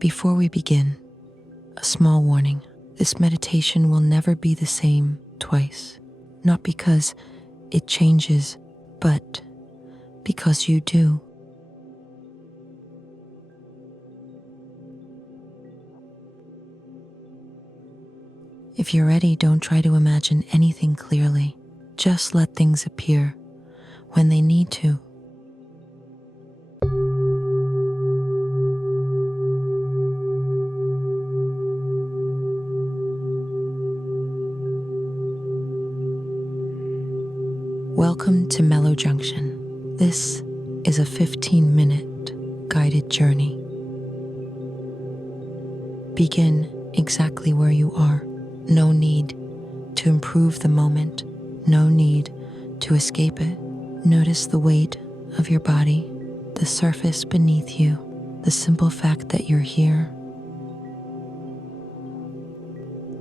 Before we begin, a small warning. This meditation will never be the same twice. Not because it changes, but because you do. If you're ready, don't try to imagine anything clearly. Just let things appear when they need to. Welcome to Mellow Junction. This is a 15-minute guided journey. Begin exactly where you are. No need to improve the moment. No need to escape it. Notice the weight of your body, the surface beneath you, the simple fact that you're here.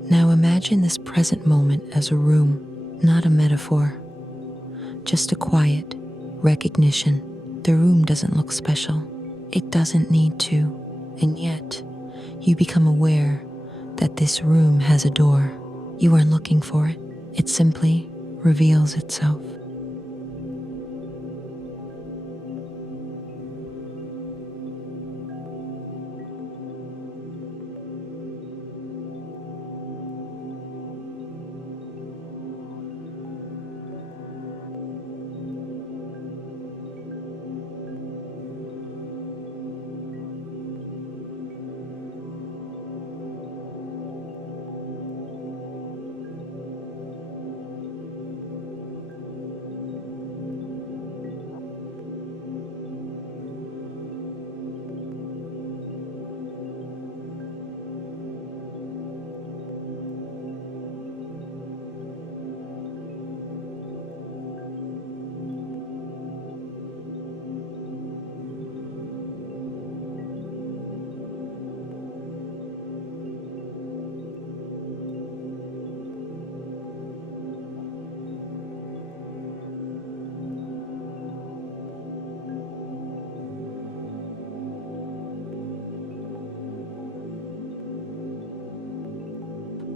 Now imagine this present moment as a room, not a metaphor. Just a quiet recognition. The room doesn't look special. It doesn't need to. And yet, you become aware that this room has a door. You aren't looking for it. It simply reveals itself.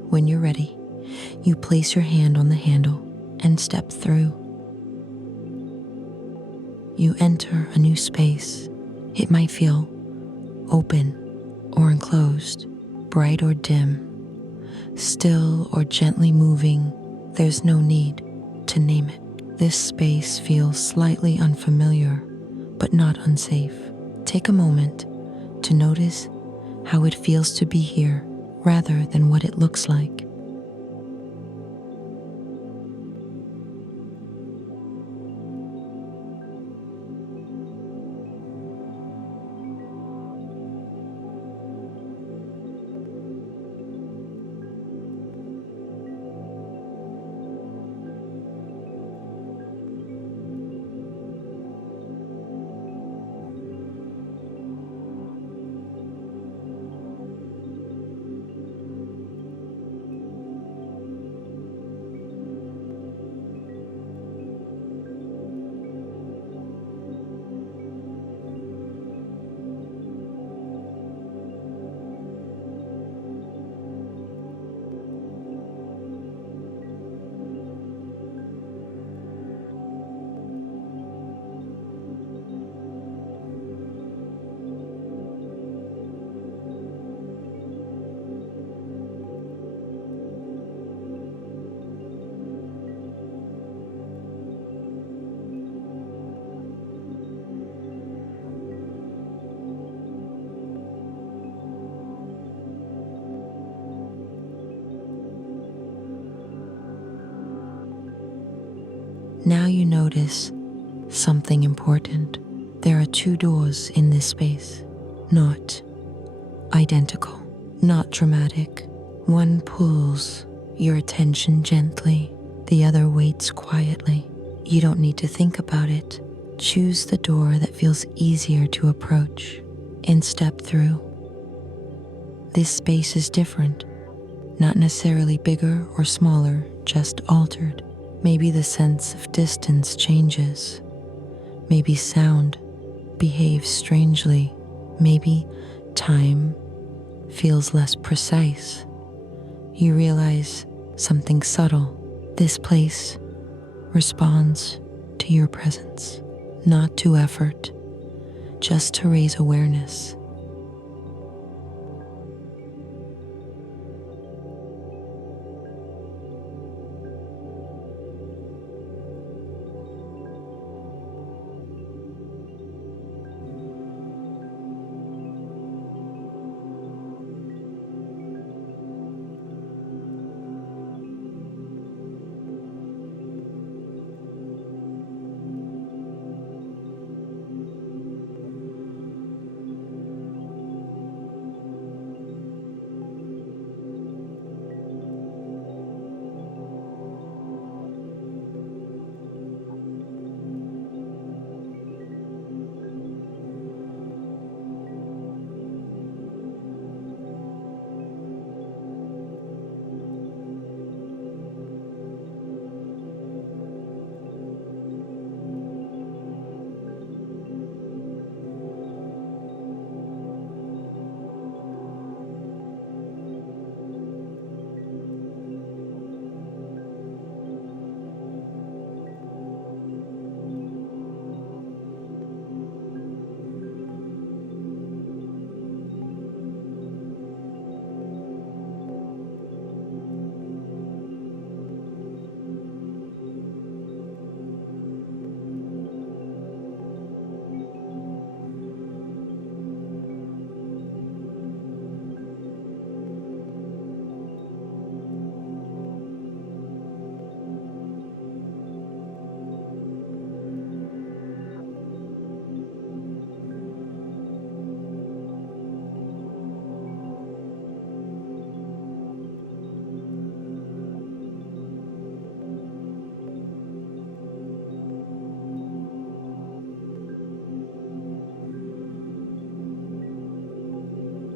When you're ready, you place your hand on the handle and step through. You enter a new space. It might feel open or enclosed, bright or dim, still or gently moving. There's no need to name it. This space feels slightly unfamiliar, but not unsafe. Take a moment to notice how it feels to be here, rather than what it looks like. Now you notice something important. There are two doors in this space, not identical, not dramatic. One pulls your attention gently, the other waits quietly. You don't need to think about it. Choose the door that feels easier to approach and step through. This space is different, not necessarily bigger or smaller, just altered. Maybe the sense of distance changes. Maybe sound behaves strangely. Maybe time feels less precise, you realize something subtle. This place responds to your presence, not to effort, just to raise awareness.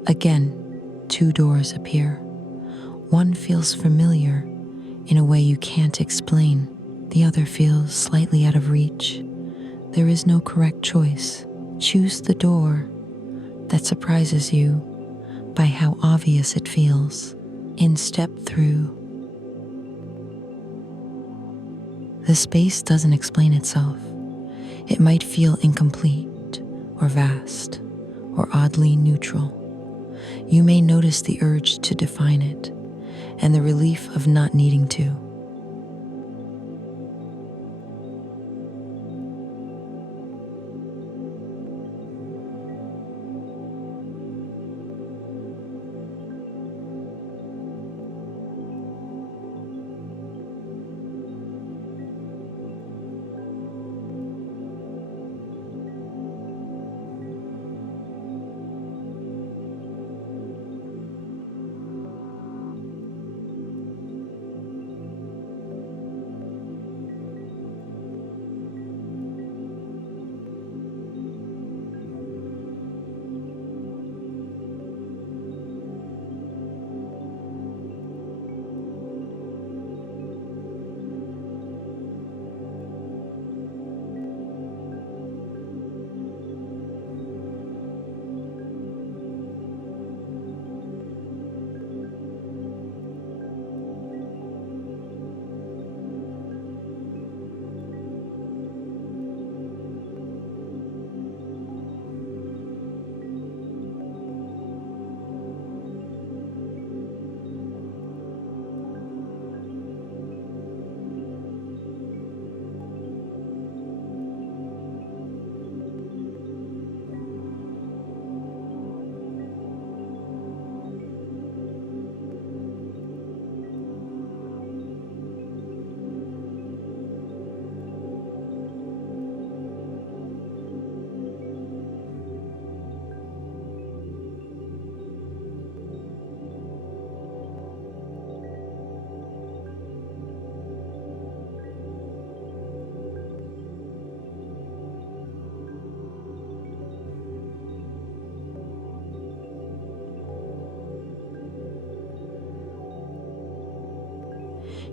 Again, two doors appear. One feels familiar in a way you can't explain. The other feels slightly out of reach. There is no correct choice. Choose the door that surprises you by how obvious it feels. And step through. The space doesn't explain itself. It might feel incomplete or vast or oddly neutral. You may notice the urge to define it and the relief of not needing to.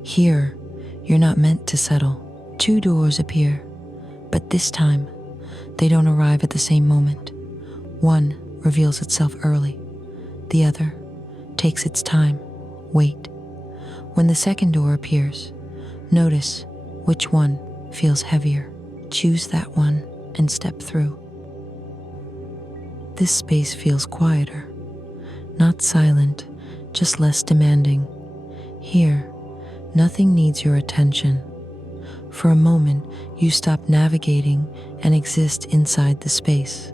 Here, you're not meant to settle. Two doors appear, but this time, they don't arrive at the same moment. One reveals itself early, The other takes its time. Wait. When the second door appears, notice which one feels heavier. Choose that one and step through. This space feels quieter, not silent, just less demanding. Here, nothing needs your attention. For a moment, you stop navigating and exist inside the space.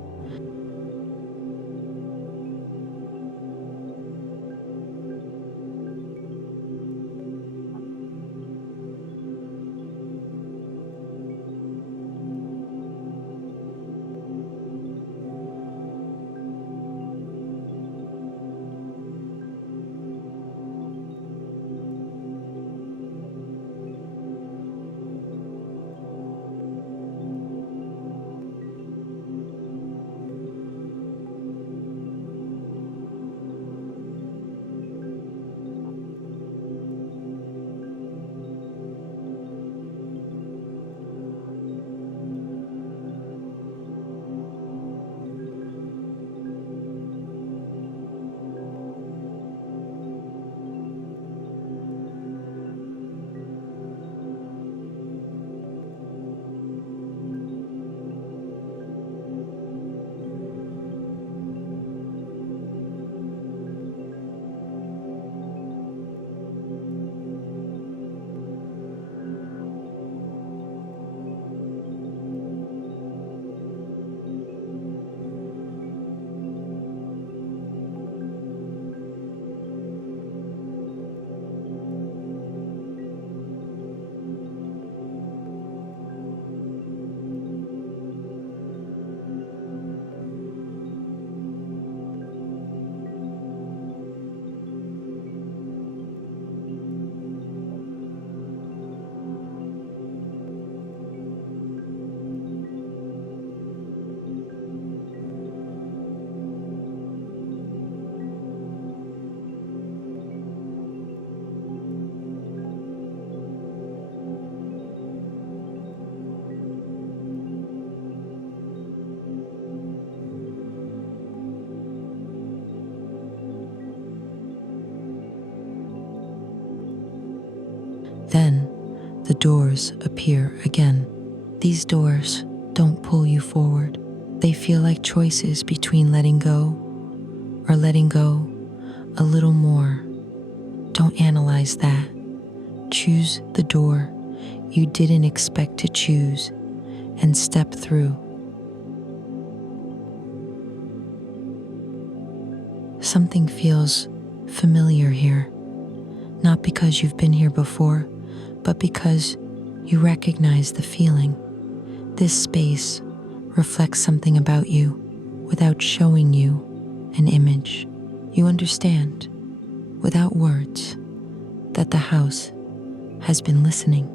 Then, the doors appear again. These doors don't pull you forward. They feel like choices between letting go or letting go a little more. Don't analyze that. Choose the door you didn't expect to choose and step through. Something feels familiar here, not because you've been here before, but because you recognize the feeling. This space reflects something about you without showing you an image. You understand, without words, that the house has been listening.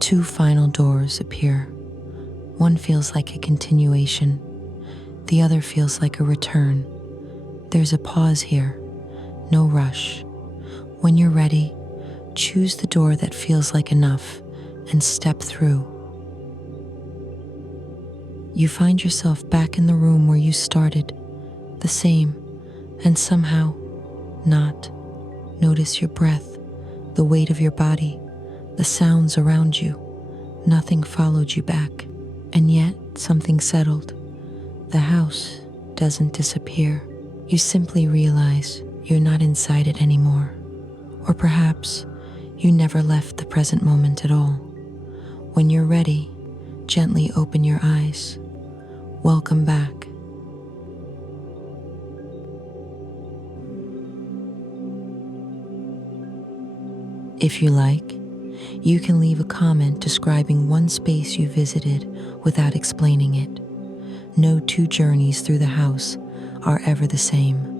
Two final doors appear. One feels like a continuation. The other feels like a return. There's a pause here, no rush. When you're ready, choose the door that feels like enough and step through. You find yourself back in the room where you started, the same, and somehow not. Notice your breath, the weight of your body, the sounds around you. Nothing followed you back, and yet something settled. The house doesn't disappear. You simply realize you're not inside it anymore. Or perhaps you never left the present moment at all. When you're ready, gently open your eyes. Welcome back. If you like, you can leave a comment describing one space you visited without explaining it. No two journeys through the house are ever the same.